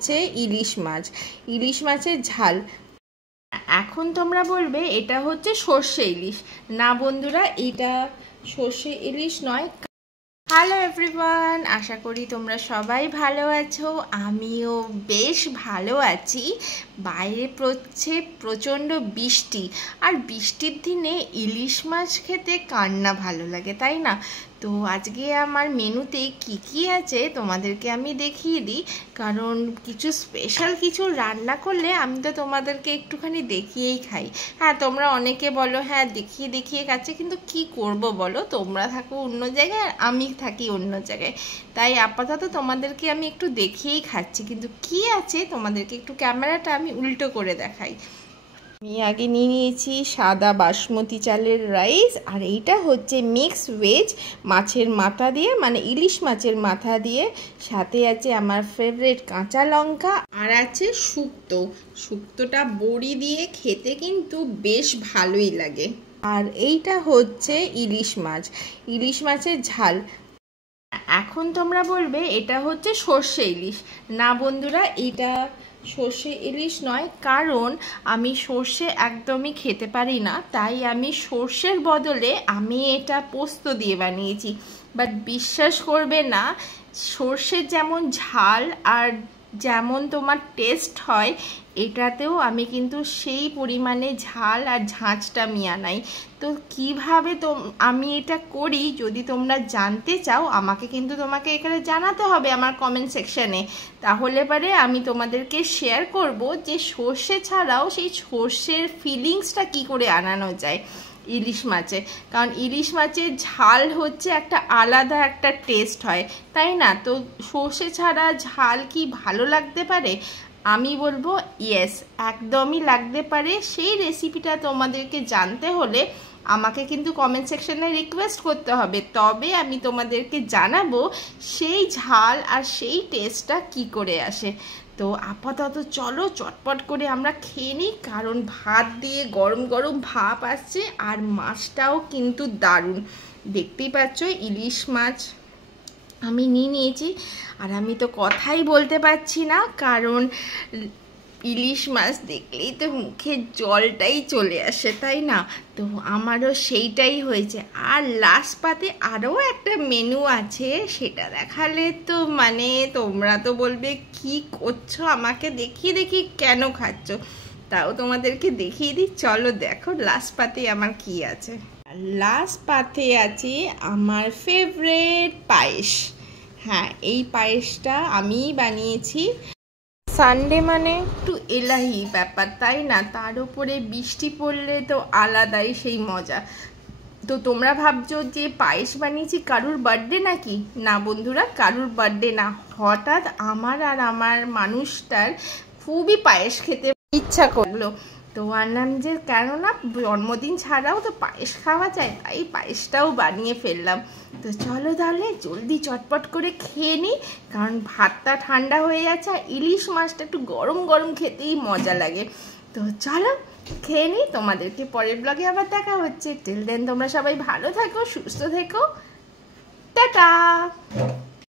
হচ্ছে ইলিশ মাছের ঝাল। এখন তোমরা বলবে এটা হচ্ছে সর্ষে ইলিশ। না বন্ধুরা, এটা সর্ষে ইলিশ নয়। হ্যালো এভরিওয়ান, আশা করি তোমরা সবাই ভালো আছো। আমিও বেশ ভালো আছি। বাইরে পড়ছে প্রচণ্ড বৃষ্টি, আর বৃষ্টির দিনে ইলিশ মাছ খেতে কার না ভালো লাগে, তাই না? তো আজকে আমার মেনুতে কি কি আছে তোমাদেরকে আমি দেখিয়ে দিই, কারণ কিছু স্পেশাল কিছু রান্না করলে আমি তো তোমাদেরকে একটুখানি দেখিয়েই খাই। হ্যাঁ, তোমরা অনেকে বলো হ্যাঁ দেখিয়ে দেখিয়ে খাচ্ছে, কিন্তু কি করব বলো, তোমরা থাকো অন্য জায়গায় আর আমি থাকি অন্য জায়গায়। তাই আপাতত তোমাদেরকে আমি একটু দেখিয়েই খাচ্ছি, কিন্তু কি আছে তোমাদেরকে একটু ক্যামেরাটা আমি উল্টো করে দেখাই। আমি আগে নিয়ে নিয়েছি সাদা বাসমতি চালের রাইস, আর এইটা হচ্ছে মিক্স ভেজ মাছের মাথা দিয়ে, মানে ইলিশ মাছের মাথা দিয়ে। সাথে আছে আমার ফেভারিট কাঁচা লঙ্কা, আর আছে শুক্তোটা বড়ি দিয়ে খেতে কিন্তু বেশ ভালোই লাগে। আর এইটা হচ্ছে ইলিশ মাছের ঝাল। এখন তোমরা বলবে এটা হচ্ছে সর্ষে ইলিশ। না বন্ধুরা, এটা সর্ষে ইলিশ নয়, কারণ আমি সর্ষে একদমই খেতে পারি না, তাই আমি সর্ষের বদলে আমি এটা পোস্ত দিয়ে বানিয়েছি। বাট বিশ্বাস করবে না, সর্ষের যেমন ঝাল আর যেমন তোমার টেস্ট হয়, এটাতেও আমি কিন্তু সেই পরিমাণে ঝাল আর ঝাঁঝটা মিয়ানাই। তো কিভাবে আমি এটা করি যদি তোমরা জানতে চাও, আমাকে কিন্তু তোমাকে এখানে জানাতে হবে আমার কমেন্ট সেকশানে। তাহলে পরে আমি তোমাদেরকে শেয়ার করব যে সর্ষে ছাড়াও সেই সর্ষের ফিলিংসটা কি করে আনানো যায় ইলিশ মাছে। কারণ ইলিশ মাছের ঝাল হচ্ছে একটা আলাদা একটা টেস্ট হয়, তাই না? তো সর্ষে ছাড়া ঝাল কি ভালো লাগতে পারে? আমি বলবো ইয়েস, একদমই লাগতে পারে। সেই রেসিপিটা তোমাদেরকে জানতে হলে আমাকে কিন্তু কমেন্ট সেকশনে রিকোয়েস্ট করতে হবে, তবে আমি তোমাদেরকে জানাবো সেই ঝাল আর সেই টেস্টটা কি করে আসে। তো আপাতত চলো চটপট করে আমরা খেয়ে নিই, কারণ ভাত দিয়ে গরম গরম ভাপ আসছে, আর মাছটাও কিন্তু দারুণ। দেখতেই পাচ্ছ ইলিশ মাছ আমি নিয়ে নিয়েছি, আর আমি তো কথাই বলতে পারছি না, কারণ ইলিশ মাছ দেখলেই তো মুখে জলটাই চলে আসে, তাই না? তো আমারও সেইটাই হয়েছে। আর লাস্ট পাতে আরও একটা মেনু আছে, সেটা দেখালে তো মানে তোমরা তো বলবে কি করছো, আমাকে দেখিয়ে দেখিয়ে কেন খাচ্ছ। তাও তোমাদেরকে দেখিয়ে দিই, চলো দেখো লাস্ট পাতে আমার কি আছে। লাস্ট পাতে আছে আমার ফেভারিট পায়েস। হ্যাঁ, এই পায়েসটা আমিই বানিয়েছি। সানডে মানে একটু এলাহি ব্যাপার, তাই না? তার উপরে বৃষ্টি পড়লে তো আলাদাই সেই মজা। তো তোমরা ভাবছো যে পায়েস বানিয়েছি কারুর বার্থডে নাকি? না বন্ধুরা, কারুর বার্থডে না, হঠাৎ আমার আর আমার মানুষটার খুবই পায়েস খেতে ইচ্ছা করলো। তো আনলাম যে কেননা জন্মদিন ছাড়াও তো পায়েস খাওয়া যায়, তাই পায়েসটাও বানিয়ে ফেললাম। তো চলো তাহলে জলদি চটপট করে খেয়ে নিই, কারণ ভাতটা ঠান্ডা হয়ে যাচ্ছে, আর ইলিশ মাছটা একটু গরম গরম খেতেই মজা লাগে। তো চলো খেয়ে নিই, তোমাদেরকে পরের ব্লগে আবার দেখা হচ্ছে। টিল দেন তোমরা সবাই ভালো থেকো, সুস্থ থেকো, টাটা।